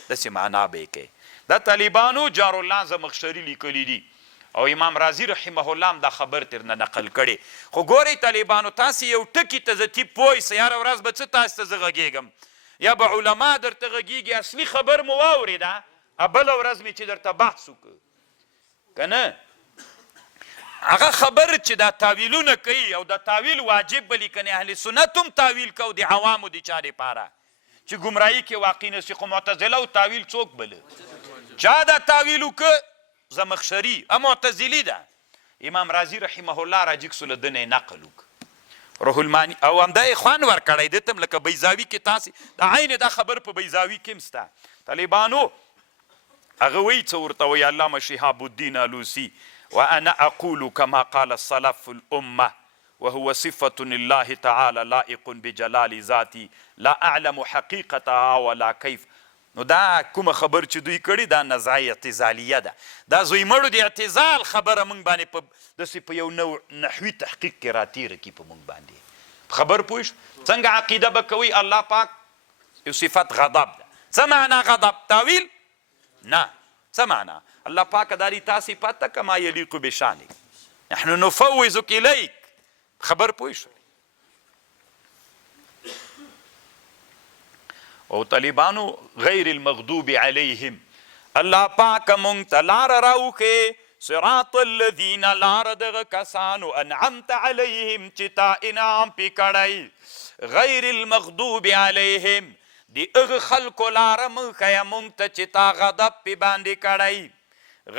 داسې معنا به یې کوي. دا طالبانو جار الله زمخشري لیکلي دي او امام رازي رحمه الله هم دا خبر ترنه نقل کړي. خو ګورئ طالبانو تاسې یو ټکي ته زه تی پوه سئ، هره ورځ به څه تاسې ته زه غږېږم یا به علما درته غږېږي، اصلي خبر مو واورېده، بله ورځ مې چې درته بحث وکړه که نه هغه خبر چې دا تاویلونه کوي او دا تاویل واجب بلی کنې اهل سنت هم تاویل کو د عوامو د چا دپاره چې ګمراهي کې واقع نسی. خو معتزله او تاویل څوک بله؟ چا دا تاویل وکړه؟ زمخشري معتزلي ده. امام رازي رحمه الله راجګ سو له دنه نقل وکړه روح المانی او همدا یې خوان ورکړی ده ته لکه بیضاوي کې تاسې د عین دا خبر په بیضاوي کې هم سته. طالبانو هغه وایي څه ورته وایي علامه شهاب الدین الوسی وانا اقول كما قال السلف الامه وهو صفة لله تعالى لائق بجلال ذاتي لا اعلم حقیقتها ولا کیف. نو دا کومه خبر چې دوی کړي دا نزاعي اعتزالیه ده. دا زوی مړو د اعتزال خبره موږ باندې داسې په یو نوع نحوي تحقیق کې راتېره کړي په موږ باندې. خبر پوه شو څنګه عقیده به کوئ؟ الله پاک یو صفت غضب ده. څه معنا غضب؟ تاویل نه. څه معنا؟ الله پاک داری تا صفت کما یلیق بشانک نحن نفوضک الیک. خبر پوه شو؟ او طالبانو غیر المغضوب علیهم الله پاک مونږ ته لاره راوښې صراط الذین لاره دغه کسانو انعمت علیهم چې تا انعام پې کړی غیر المغضوب علیهم د هغه خلکو لاره مه ښیه مونږ ته چې تا غضب پې باندې کړی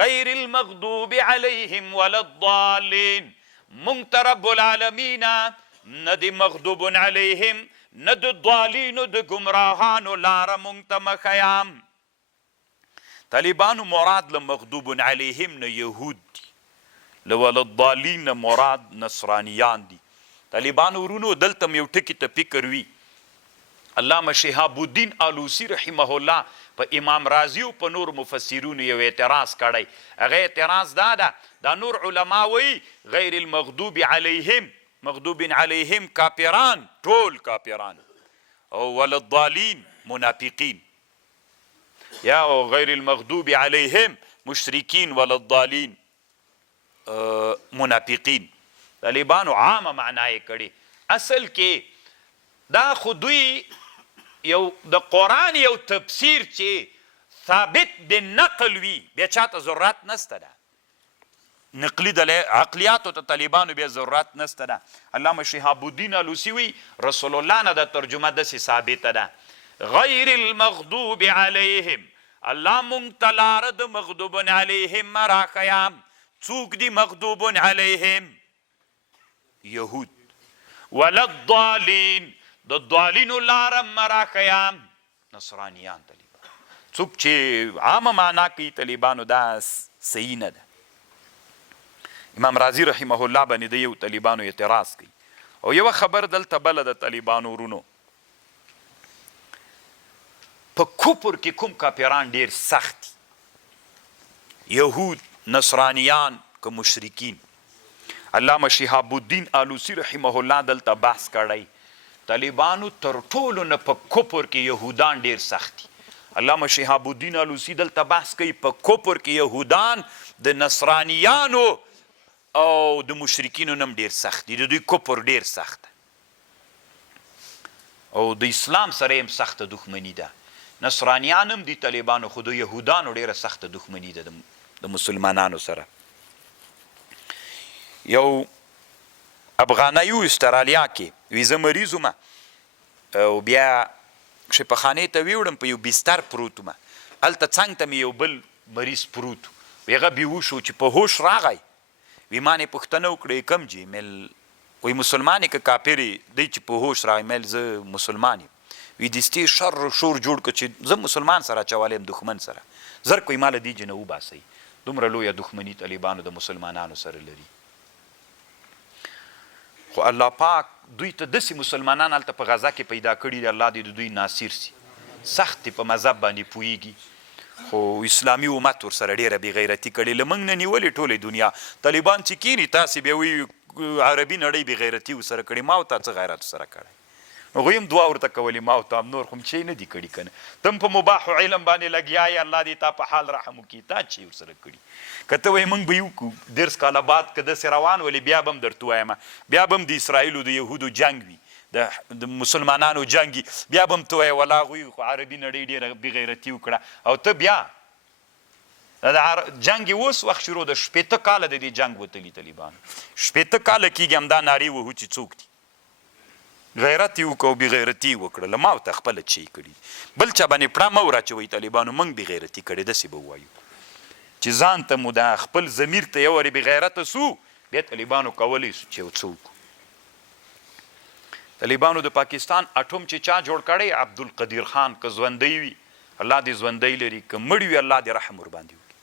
غیر المغضوب علیهم ولا الضالین مونږ ته رب العالمین نه د مغضوب علیهم نه د ضالینو د ګمراهانو لاره مونږ ته مه ښیه. طالبانو مراد له مغضوب علیهم نه یهود دي، له ولا الضالین نه مراد نصرانیان دي. طالبانو ورونو دلته م یو ټکي ته فکر وي. علامه شهاب الدین الوسی رحمه الله په امام رازي او په نور مفسرونو یو اعتراض کړی. هغه اعتراض دا ده دا نور علما وایي غیر المغضوب علیهم، مغضوب علیهم کافران، ټول کافران، او ولا الضالین منافقین، یا غیر المغضوب علیهم مشرکین ولا الضالین منافقین. طالبانو عامه معنا یې کړي. اصل کې دا خو دوی یو د قرآن یو تفسیر چې ثابت بالنقل وي بیا چاته ضرورت نسته ده، نقلی د عقلیاتو ته طالبانو بیا ضرورت نسته ده. علامه شهاب الدین الوسی وی رسول الله نه د ترجمه داسې ثابته ده غیر المغضوب علیهم الله مونږ ته لاره د مغضوب علیهم مه راښیه. څوک دي مغضوب علیهم؟ یهود. ولا الضالین د ضالینو لاره مه راښیه نصرانیان. طالبان څوک چې عامه معنا کوي طالبانو دا صحیح نه ده. امام رازي رحمه الله باندې د یو طالبانو اعتراض کوي. او یوه خبر دلته بله د طالبانو ورونو په کفر کې کوم کافران ډیر سخت دي؟ یهود، نصرانیان که مشرکین؟ علامه شهاب الدین الوسی رحمه الله دلته بحث کړی طالبانو تر ټولو نه په کفر کې یهودان ډیر سخت دي. علامه شهاب الدین الوسی دلته بحث کوي په کفر کې یهودان د نصرانیانو او د مشرکینو نم ډیر سخت دي. د دوی کفر ډیر سخت او د اسلام سره هم سخته دښمني ده. نصرانیان هم دي طالبانو، خو د یهودانو ډیره سخته دښمني ده د مسلمانانو سره. یو افغانی و استرالیا کې وي، زه مریض وم او بیا شفاخانې ته ویوړم، په یو بستر پروت وم، هلته څنګ ته مې یو بل مریض پروت و، هغه بیهوش و چې په هوش راغی. وی ما نه پوښتنه وکړه کوم جې مل وی مسلمان که کافر دی چې په هوش راغی؟ مل زه مسلمان یم. وی دستې شر شور جوړ کړ چې زه مسلمان سره اچولی یم دښمن سره، زر کوی ما له دې جې نه وباسئ. دومره لویه دښمني طالبانو د مسلمانانو سره لري. خو الله پاک دوی ته داسې مسلمانان هلته په غزه کې پیدا کړي دي، الله دې د دوی ناصر سي. سخت په مذهب باندې پوهیږي، خو اسلامي امت ورسره ډېره بېغیرتي کړې. له موږ نه نیولې ټولې دنیا. طالبان چې کینی تاسې بیا وایي عربي نړۍ بېغیرتي ورسره کړې، ما او تا څه غیرت ورسره کړی؟ هغوی هم دعا ورته کولې، ما او تا هم نور خو هم شی نه دي کړي که نه. ته هم په مباح علم باندې لګیا یې، الله دې تا په حال رحم وکړي. تا چې ورسره کړي که ته وایې موږ به یې وکړو 10 کاله بعد که داسې روان ولې، بیا به هم درته وایم، بیا به هم د اسرائیلو د یهودو جنګ وي، د مسلمانانو جنګ وي، بیا به هم ته وایې والله هغوی خو عربي نړۍ ډېره بېغیرتي وکړه. او ته بیا د جنګ یې اوس وخت شروع ده، 80 کاله د دې جنګ وتلي طالبانو، 80 کاله کېږي همدا نارې وهو چې څوک دي. غیرت یې وکړه او بېغیرتي یې وکړله، ما ورته خپله چې یې کړي. بل چا باندې پړه مه وراچوئ طالبانو، موږ بېغیرتي کړې، داسې به ووایو چې ځان ته مو د خپل ضمیر ته یو وارې بېغیرته سو، بیا طالبانو کولی سو چې یو څه وکړو. طالبانو د پاکستان اټوم چې چا جوړ کړی، عبدالقدیر خان، که ژوندی وي الله دې ژوندی لري، که مړي وي الله دې رحم ورباندې وکړي.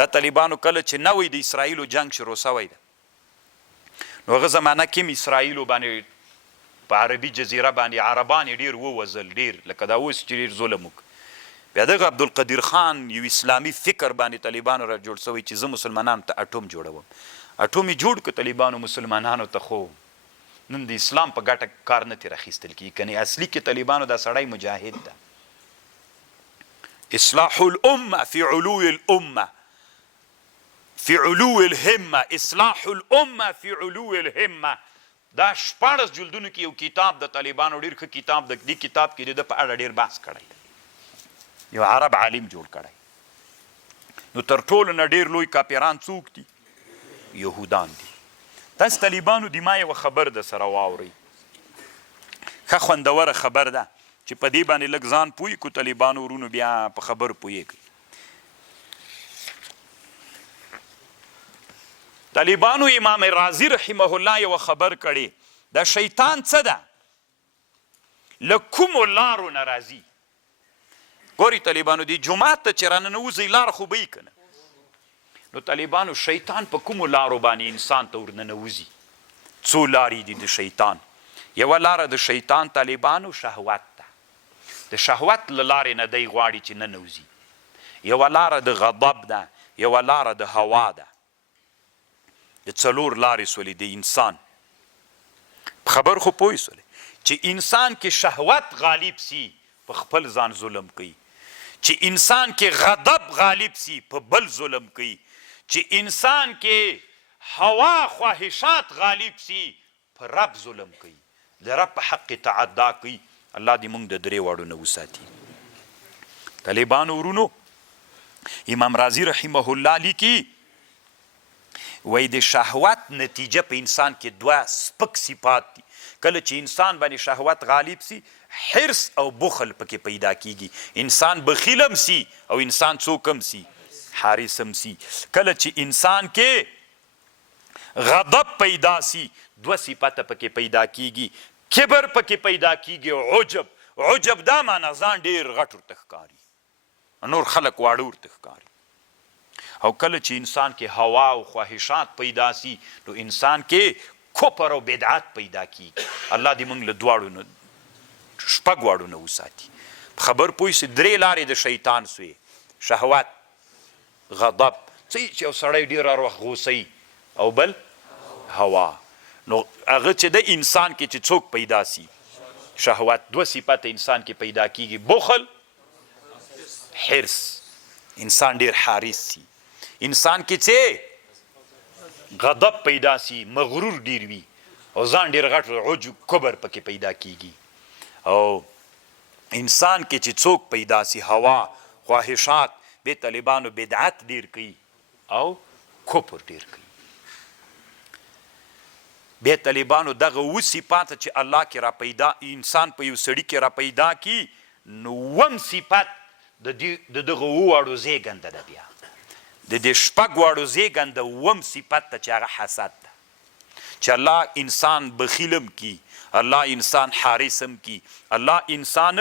دا طالبانو کله چې نوی د اسرائیلو جنګ شروع سوی ده، نو هغه زمانه کې اسرائیلو باندې په عربي جزیره باندې عربان یې ډېر ووژل، ډېر لکه دا اوس چې ډېر ظلم وکړ. بیا دغه عبدالقدیر خان یو اسلامي فکر باندې طالبانو را جوړ سوی چې زه مسلمانانو ته اټوم جوړوم. اټوم یې جوړ کړ طالبانو مسلمانانو ته، خو نن د اسلام په ګټه کار نه ترې اخیستل کېږي. کنې اصلي کې طالبانو دا سړی مجاهد ده. اصلاح الامه فی علو الامه فی علو الهمه، اصلاح الامه فی علو الهمه. دا 14 جلدونو کې یو کتاب د طالبانو ډېر ښه کتاب د دې کتاب کې د په اړه ډېر بحث کړی، یو عرب عالم جوړ کړی. نو تر ټولو نه ډېر لوی کاپیران څوک دي؟ یهودان دي. تاسو طالبانو د ما یوه خبر د سره واورئ، ښه خوندوره خبر ده چې په دې باندې لږ ځان پوه کړو. طالبانو ورونو بیا په خبر پوهېږئ. طالبانو امام رازي رحمه الله یوه خبر کړی، دا شیطان څه ده؟ له کومو لارو نه راځي. ګورئ طالبانو دې جومات ته چې راننوځئ لار خو به یې که نه. نو طالبانو شیطان په کومو لارو باندې انسان ته ورننوځي؟ څو لارې دي د شیطان. یوه لاره د شیطان طالبانو شهوت ده، د شهوت له لارې نه دی غواړي چې ننوځي. یوه لاره د غضب ده، یوه لاره د هوا ده. د څلور لارې سولې د انسان. خبر خو پوه سولې چې انسان کې شهوت غالب سي په خپل ځان ظلم کوي، چې انسان کې غضب غالب سي په بل ظلم کوي، چې انسان کې هوا خواهشات غالب سي په رب ظلم کوي، د رب په حق تعدا کوي. الله دې موږ د درې واړو نه وساتي. طالبانو ورونو امام رازي رحمه الله لیکي، وایي د شهوت نتیجه په انسان کې دوه سپک صفات دي. کله چې انسان باندې شهوت غالب سي، حرص او بخل پکې پیدا کیږي. انسان بخیل هم سي او انسان څوک هم سي؟ حارس هم سي. کله چې انسان کې غضب پیدا سي، دوه صفته پکې پیدا کیږي، کبر پکې پیدا کیږي او عجب. عجب دا معنی ځان ډېر غټ ورته ښکاري، نور خلک واړه ورته ښکاري. او کله چې انسان کې هوا او خواهشات پیدا سي، نو انسان کې کفر او بدعت پیدا کیږي. الله دې موږ له دواړو نه شپږ واړو نه وساتي. خبر پوه سي درې لارې د شیطان سوې: شهوت، غضب، څه چې یو سړی ډېر هر وخت غوسه او بل هوا. نو هغه چې د انسان کې چې څوک پیدا سي، شهوت. 2 صفت انسان کې پیدا کیږي، بخل، حرص. انسان ډیر حارس سي، انسان کې څه غضب پیدا سي، مغرور ډیر وي او ځان ډیر غټ عجب کبر پکې پیدا کیږي. او انسان کې چې څوک پیدا سي هوا، خواهشات، به طالبانو بدعت ډیر کوي او کفر ډیر کوي. به طالبانو دغه و صفات چې الله کې را پیدا انسان په یو سړي کې را پیدا کی، نو وم صفت د دغه واړو زیږنده ده. بیا د دې شپږ واړو زیږنده وم صفت ته چې هغه حسد ده، چې الله انسان بخیلم کی، الله انسان حارسم کی، الله انسان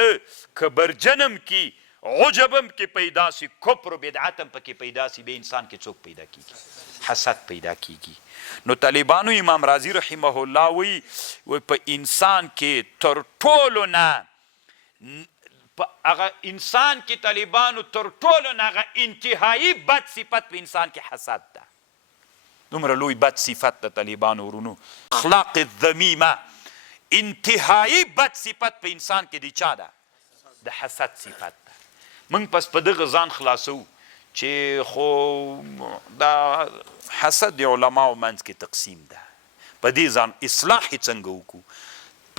کبرجنم کی، عجبم کې پیدا سی، کفر و بدعتم پکې پیدا سی، به انسان کې څوک پیدا کیږي؟ حسد پیدا کیږي. نو طالبانو امام رازی رحمه الله وی په انسان کې تر ټولو نه هغه انسان کې طالبانو تر ټولو نه هغه انتهایی بد صفت په انسان کې حسد ده. دومره لوی بد صفت ده طالبانو ورونو، اخلاق الذمیمه، انتهایی بد صفت په انسان کې دی چا ده؟ د حسد صفت ده. موږ پس په دغه ځان خلاصو چې خو دا حسد د علماو منځ کې تقسیم ده، په دې ځان اصلاح څنګه وکړو؟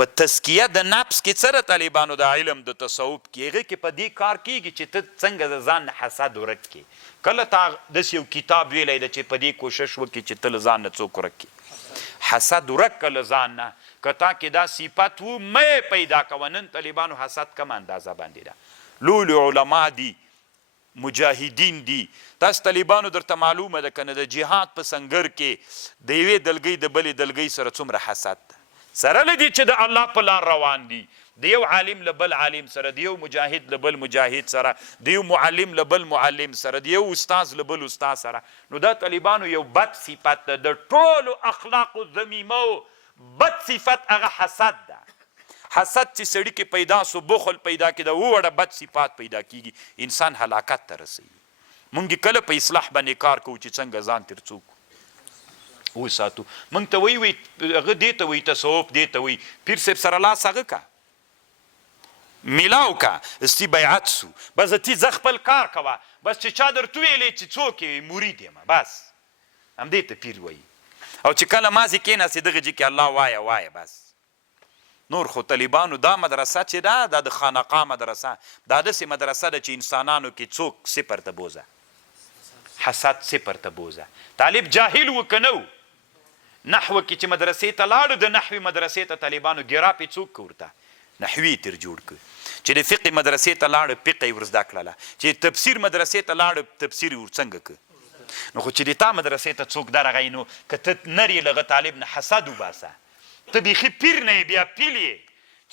په تزکیه د نفس کې څه د طالبانو د علم د تصوف کې هغې کې په دې کار کیږي چې ته څنګه د ځان نه حسد ورک کړې. کله تا داسې یو کتاب ویلی ده چې په دې کوشش وکړي چې ته له ځان نه څوک ورک کړي، حسد ورک کړه له ځان نه. که تا کې دا صفت و مه پیدا کوه. نن طالبانو حسد کم اندازه باندې ده. لوی لوی علما دي، مجاهدین دي. تاسو طالبانو درته معلومه ده که نه د جهاد په سنګر کې د یوې دلګۍ د بلې دلګۍ سره څومره حسد ده، سره له دې چې د الله په لار روان دي، د یو عالم له بل عالم سره، د یو مجاهد له بل مجاهد سره، د یو معلم له بل معلم سره، د یو استاذ له بل استاذ سره. نو دا طالبانو یو بد صفت ده، د ټولو اخلاقو ذمیمو بد صفت هغه حسد ده. حسد چې سړي کې پیدا سو، بخل پیدا کېده، ووړه بد صفات پیدا کیږي، انسان هلاکت ته رسوي. مونږ کله په اصلاح باندې کار کوو چې څنګه ځان تر څوک وساتو. مونږ ته وایي هغه دې ته وایي تصوف، دې ته وایي پیر صاحب سره لاس هغه کا میلاو کا، استی بیعت سو، بس تی ځه خپل کار کوه، بس چې چا درته ویلی چې څوک یې مرید یم، بس همدې ته پیر وایي. او چې کله مازې کېناستې دغه جې کې الله وایه وایه بس. نور خو طالبانو دا مدرسه چې ده دا د خانقاه مدرسه، دا داسې مدرسه ده چې انسانانو کې څوک صفر ته بوزه، حسد صفر ته بوزه. طالب جاهل و که نه و، نحوه کې چې مدرسې ته لاړو، د نحوي مدرسې ته طالبانو ګراپې څوک که ورته نحوي تر جوړ که، چې د فقه مدرسې ته لاړو فقه یې ور زده کړله، چې تفسیر مدرسې ته لاړو تفسیر یې ور څنګه که. نو خو چې د تا مدرسې ته څوک درغی، نو که ته نر یې له هغه طالب نه حسد وباسه، ته بیخي پیر نه یې، بیا پیل یې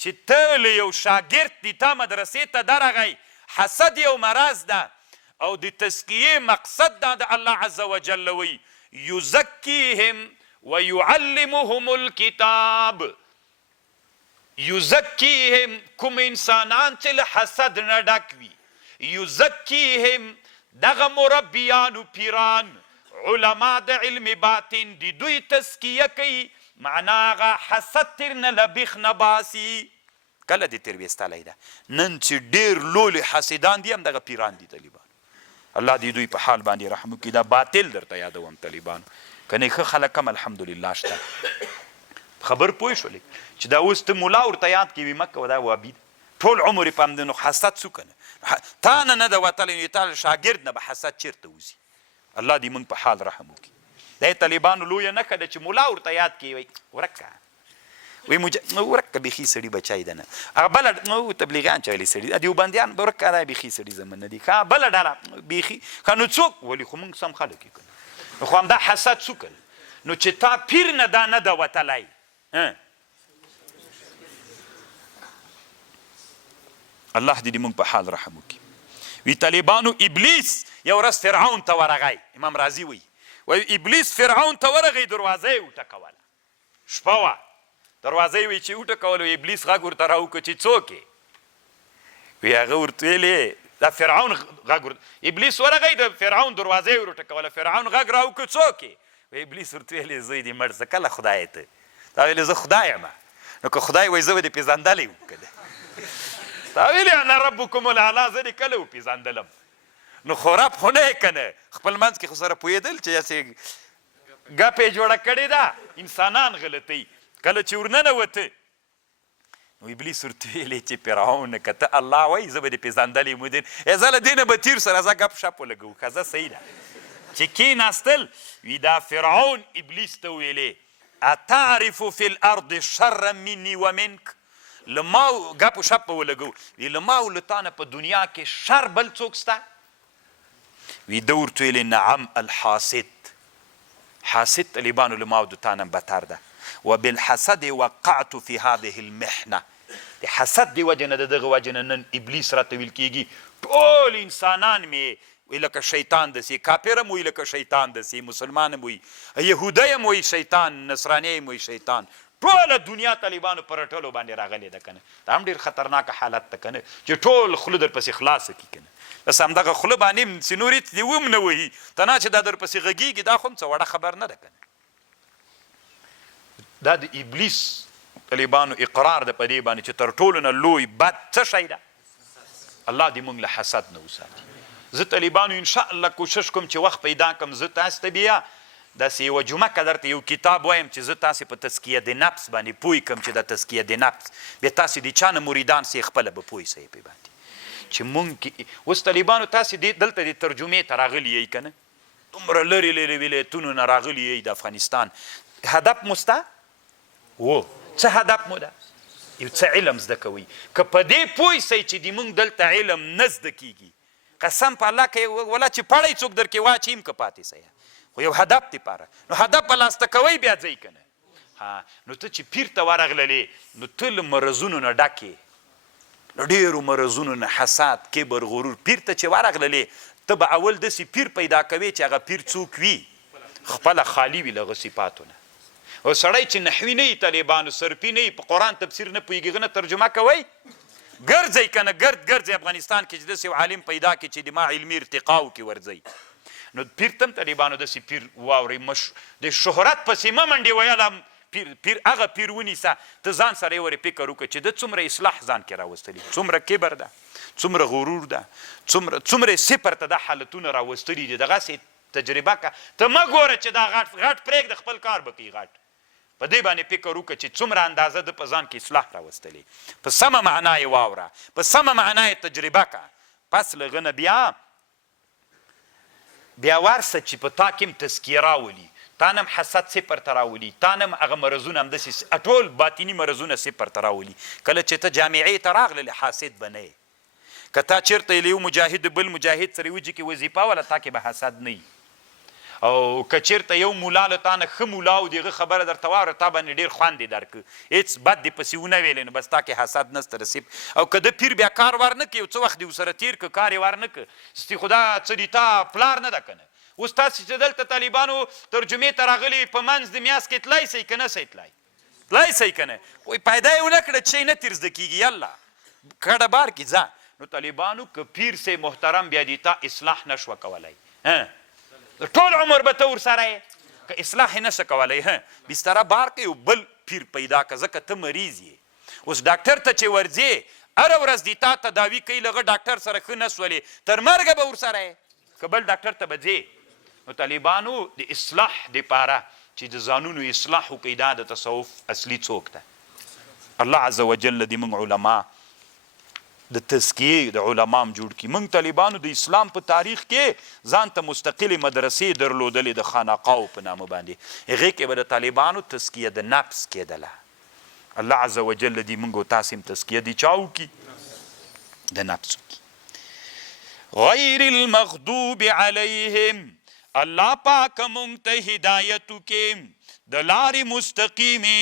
چې ته له یو شاګرد د تا مدرسې ته درغی. حسد یو مرض ده او د تزکیې مقصد دا د الله عز وجل وی یزکیهم ویعلمهم الکتاب. یزکیهم کوم انسانان چې له حسد نه ډک وي، یزکیهم دغه مربیانو پیران علما د علم باطن د دوی تزکیه کوي، معنا هغه حسد تر نه له بیخ نه باسي. کله دې تر ویستلی ده؟ نن چې ډېر لولې حسدان دي هم دغه پیران دي طالبان. الله دې دوی په حال باندې رحم وکړي. دا باطل درته یادوم طالبانو، که نه ښه خلک هم الحمدلله شته. خبر پوه شولې چې دا اوس ته ملا ورته یاد کوي مه کوه، دا وابي ده، ټول عمر یې په همدې. نو حسد څو که نه تا نه ده وتلی، تا شاګرد نه به حسد چېرته وځي؟ الله دې موږ په حال رحم وکړي. دا طالبانو لویه نښه ده چې ملا ورته یاد کوي، وایي ورکه وایي ورکه بیخي سړي بچی ده نه. هغه بله تبلیغیان چې ویلي سړي دیوبندیان به ورکه دا بیخي سړي زمون نه دي، ښه بله ډله بیخي ښه. نو څوک ولي خو موږ سم خلک یو که نو خو همدا حسد څو کړل. نو چې تا پیر نه دا نه ده وتلی، الله دې موږ په حال رحم وکړي. وی طالبانو ابلیس یو ورځ فرعون ته ورغی. امام رازی وی ابلیس فرعون ته ورغی، دروازه یې وټکوله، شپه وه، دروازه یې وی چې وټکوله، ابلیس غږ ورته راوکړه چې څوک یې؟ وی هغه ورته ویلې دا فرعون غږ ابلیس ورغی، د فرعون دروازه یې ور وټکوله، فرعون غږ راوکړه څوک یې؟ وی ابلیس ورته ویلې زوی دې مړ شه، کله خدای ته؟ دا ویلې زه خدای یم. نو که خدای وایي زه به دې پېژندلی وم که تا ویلې انا ربکم الاعلی زه دې کله وپېژندلم نو خو رب خو نه یې که نه خپل منځ کې خو سره پوهېدل چې هسې ګپې جوړه کړې ده انسانان غلطوي کله چې ورننوته نو ابلیس ورته ویلې چې فرعون که ته الله وایي زه به دې پېژندلی مدین زه له دې نه به تیر سره زه ګپ شپ ولګوو ښه صحیح ده چې کېناستل وي دا فرعون ابلیس ته ویلې اتعرف فی الارض شرا مني ومنک له ما ګپ و شپ به ولګوو وي له ما او له تا نه په دنیا کې شر بل څوک سته وي ده ورته ویلې نعم الحاسد حاسد طالبانو له ما او د تا نه بتر ده وبالحسد وقعت في هذه المحنه د حسد دی وجه نه د دغه وجه نه نن ابلیس راته ویل کېږي ټول انسانان مې وی لکه شیطان دسي کافر هم وی لکه شیطان دسي مسلمان هم وی یهودی هم وی شیطان نصرانی هم وی شیطان ټوله دنیا طالبانو پر ټولو باندې راغلی ده که نه دا هم ډېر خطرناکه حالت ده که نه چې ټول خوله در پسې خلاصه کړي که نه بس همدغه خوله باندې هم چې نور هېڅ دې وم نه وهي ته نه چې دا در پسې غږېږي دا خو هم څه وړه خبر نه ده که نه دا د ابلیس طالبانو اقرار ده په دې باندې چې تر ټولو نه لوی بد څه شی ده الله دې موږ له حسد نه وساتي زه طالبانو انشاءالله کوشش کوم چې وخت پیدا کړم زه تاسو ته بیا داسې یوه جمعه که درته یو کتاب وایم چې زه تاسې په تزکیه د نفس باندې پوه کړم چې د تزکیه د نفس بیا تاسې د چا نه مریدان سې خپله به پوه سئ پې باندې چې مونږ اوس طالبانو تاسې دلته د ترجمې ته راغلي یئ که نه دومره لرې لرې ولایتونو نه راغلي یئ د افغانستان هدف مو سته و څه هدف مو ده یو څه علم زده کوئ که په دې پوه سئ چې د مونږ دلته علم نه زده کېږي قسم په الله که ولا چې پړی څوک در کې واچوي که پاتې سئ خو یو هدف دپاره نو هدف به لاسته کوئ بیا ځئ که نه نو ته چې پیر ته ورغللې نو ته له مرضونو نه ډک یې له ډېرو مرضونو نه حسد کبر غرور پیر ته چې ورغللې ته به اول داسې پیر پیدا کوې چې هغه پیر څوک وي خپله خالي وي له هغه صفاتو نه او سړی چې نحوي نه وي طالبانو صرفي نه وي په قرآن تفسیر نه پوهېږي هغه نه ترجمه کوئ ګرځئ که نه ګرځئ افغانستان کې چې داسې یو عالم پیدا کړي چې د ما علمي ارتقاو کې ورځئ نو پیر ته هم طالبانو داسې پیر واورئ د شهرت پسې مه منډې ویل پیر هغه پیر ونیسه ته ځان سره یې ورې فکر وکړه چې ده څومره اصلاح ځان کې راوستلي څومره کبر ده څومره غرور ده څومره صفر ته دا حالتونه راوستلي دي دغسې تجربه که ته مه ګوره چې دا غټ پرېږده خپل کار به کوي غټ په دې باندې فکر وکړه چې څومره اندازه ده په ځان کې اصلاح راوستلې په سمه معنا یې واوره په سمه معنا یې تجربه که پس له هغه نه بیا ورسه چې په تا کې هم تزکیه راولي تا نه هم حسد صفر ته راولي تا نه هم هغه مرضونه همداسې ټول باطني مرضونه صفر ته راولي کله چې ته جامعې ته راغللې حاسد به نه یې که تا چېرته له یو مجاهد بل مجاهد سره وجې کې وظیفه وله تا کې به حسد نه او که چېرته یو مولا له تا نه ښه مولا او د هغه خبره درته واوره تا باندې ډېر خوند یې درکړه هېڅ بد دې پسې ونه ویلی نو بس تا کې حسد نسته رسیب او که د پیر بیا کار ور نه کړي یو څه وخت دې ورسره تېر کړه کار یې ور نه کړه ستې خو دا څه دي تا پلار نه ده که نه اوس تاسې چې دلته طالبانو ترجمې ته راغلي په منځ د میاس کې تلای سئ که نه سئ تلای سئ که نه وایي پیدا یې ونه کړه چې شی نه تېر زده کېږي یالله کډه بار کې ځه نو طالبانو که پیر سئ محترم بیا دې تا اصلاح نه شوه کولی ټول عمر به ته ورسره یې که اصلاح یې نشه کولی بستره بار که یو بل پیر پیدا که ځکه ته مریض یې اوس ډاکټر ته چې ورځې هره ورځ دې تا تداوي کوي له هغه ډاکټر سره ښه نه سولې تر مرګه به ورسره یې که بل ډاکټر ته به ځې نو طالبانو د اصلاح دپاره چې د ځانونو اصلاح وکړئ دا د تصوف اصلي څوک ده الله عز وجل دې موږ علما د تزکیې د علما هم جوړ کړي موږ طالبانو د اسلام په تاریخ کې ځان ته مستقلې مدرسې درلودلې د خانقاو په نامه باندې هغې کې به د طالبانو تزکیه د نفس کېدله الله عز وجل دې موږ او تاسې هم تزکیه د چا وکړي د نفس وکړي غیر المغضوب علیهم الله پاک مونږ ته هدایت وکړي د لارې مستقیمې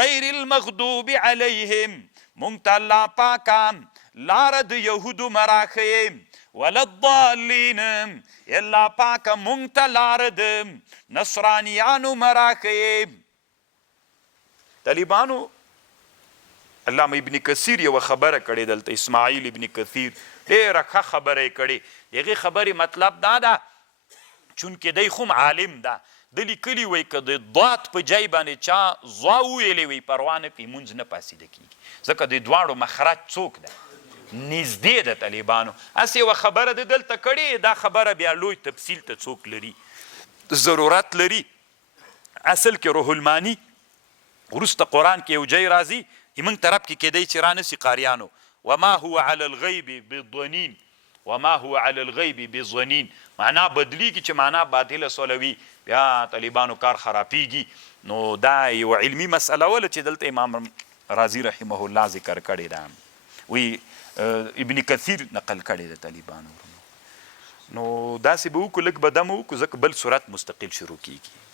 غیر المغضوب علیهم مونږ ته الله پاکه لاره د یهودو مه راښیې ولا الضالین الله پاکه مونږ ته لاره د نصرانیانو مه راښیې طالبانو علامه ابن کثیر یوه خبره کړې دلته اسماعیل ابن کثیر ډېره ښه خبره یې کړې د هغې خبرې مطلب دا ده چونکې دی خو عالم ده د لیکلي وی که د ضاد په جای باندې چا ضا وویلی وی پروا نه کوي مونځ نه پاسېده کېږي ځکه د دواړو مخرج څوک ده نږدې د طالبانو هسې یوه خبره د دلته کړې دا خبره بیا لوی تفصیل ته څوک لري ضرورت لري اصل کې روح المانی وروسته قرآن کې یو ځای راځي زموږ طرف کې کیدی چې رانسي قاریانو وما هو على الغیب بضنین وما هو على الغیب بضنین معنا بدلیږي چې معنا باطله سولوي بیا طالبانو کار خرابیږي نو دا یو علمي مسئله وله چې دلته امام رازي رحمه الله ذکر کړی ده وی ابن کثیر نقل کړی د طالبانو نو داسې به وکړو لږ به دم وکړو ځکه بل صورت مستقل شروع کیږي